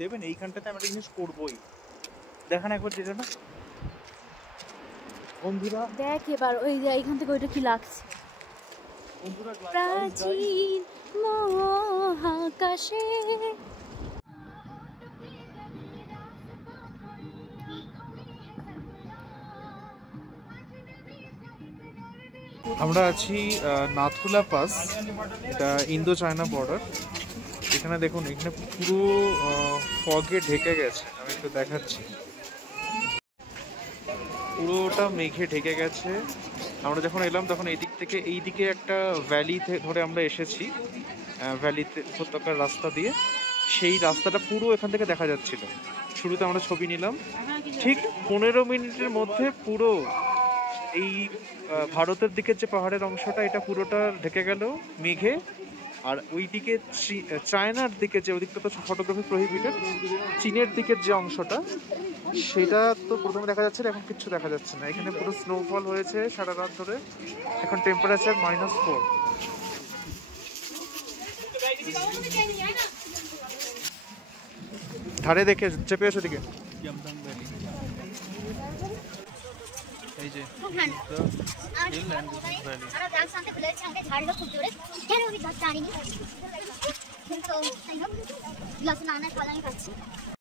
দেবেন এইখানটাতে আমরা জিনিস করবোই। দেখেন একবার যেটা না বন্ধুরা, দেখ এবার ওই যে এইখান থেকে ওইটা কি লাগছে, বন্ধুরা প্রাচীন মহাকাশে। আমরা আছি নাথুলা পাস, এটা ইন্দো চায়না বর্ডার। এখানে দেখুন, এখানে পুরো ফগে ঢেকে গেছে। আমি একটু দেখাচ্ছি, পুরোটা মেঘে ঢেকে গেছে। আমরা যখন এলাম তখন এই দিক থেকে এই দিকে একটা ভ্যালি ধরে আমরা এসেছি, ভ্যালিতে উপত্যকার রাস্তা দিয়ে। সেই রাস্তাটা পুরো এখান থেকে দেখা যাচ্ছিল। শুরুতে আমরা ছবি নিলাম, ঠিক 15 মিনিটের মধ্যে পুরো এই ভারতের দিকের যে পাহাড়ের অংশটা, এটা পুরোটা ঢেকে গেল মেঘে। আর ওইদিকে চায়নার দিকে যে, ওইদিকটা তো ফটোগ্রাফি প্রহিবিটেড, চীনের দিকের যে অংশটা, সেটা তো প্রথমে দেখা যাচ্ছে, এখন কিচ্ছু দেখা যাচ্ছে না। এখানে পুরো স্নোফল হয়েছে সারা রাত ধরে। এখন টেম্পারেচার -4। ধারে দেখে চেপে এসো দিকে। এই যে কিন্তু